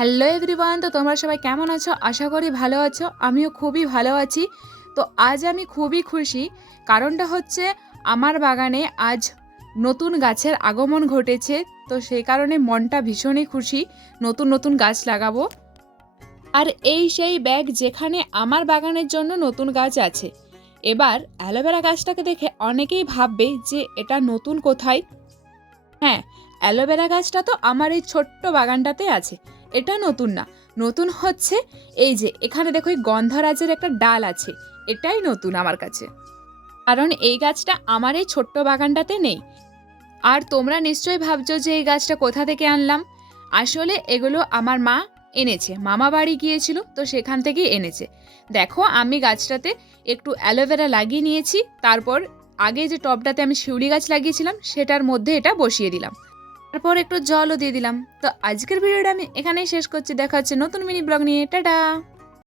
Hello everyone, তো তোমরা সবাই কেমন আছো? আশা করি ভালো আছো। আমিও খুবই ভালো আছি। তো আজ আমি খুবই খুশি। কারণটা হচ্ছে আমার বাগানে আজ নতুন গাছের আগমন ঘটেছে। তো সেই কারণে মনটা ভীষণই খুশি। নতুন নতুন গাছ লাগাবো। আর এই সেই ব্যাগ যেখানে আমার বাগানের জন্য নতুন গাছ আছে। এবার অ্যালোভেরা গাছটাকে দেখে অনেকেই ভাববে যে এটা নতুন কোথায়। হ্যাঁ, অ্যালোভেরা গাছটা তো আমার এই ছোট্ট বাগানটাতে আছে। এটা নতুন না, নতুন হচ্ছে এই যে এখানে দেখো এই গন্ধরাজের একটা ডাল আছে। এটাই নতুন আমার কাছে, কারণ এই গাছটা আমার এই ছোট্ট বাগানটাতে নেই। আর তোমরা নিশ্চয়ই ভাবছো যে এই গাছটা কোথা থেকে আনলাম। আসলে এগুলো আমার মা এনেছে, মামা বাড়ি গিয়েছিল তো সেখান থেকেই এনেছে। দেখো আমি গাছটাতে একটু অ্যালোভেরা লাগিয়ে নিয়েছি, তারপর আগে যে টবটাতে আমি শিউলি গাছ লাগিয়েছিলাম সেটার মধ্যে এটা বসিয়ে দিলাম, তারপর একটু জলও দিয়ে দিলাম। তো আজকের ভিডিওটা আমি এখানেই শেষ করছি। দেখা হচ্ছে নতুন মিনি ব্লগ নিয়ে। টাটা।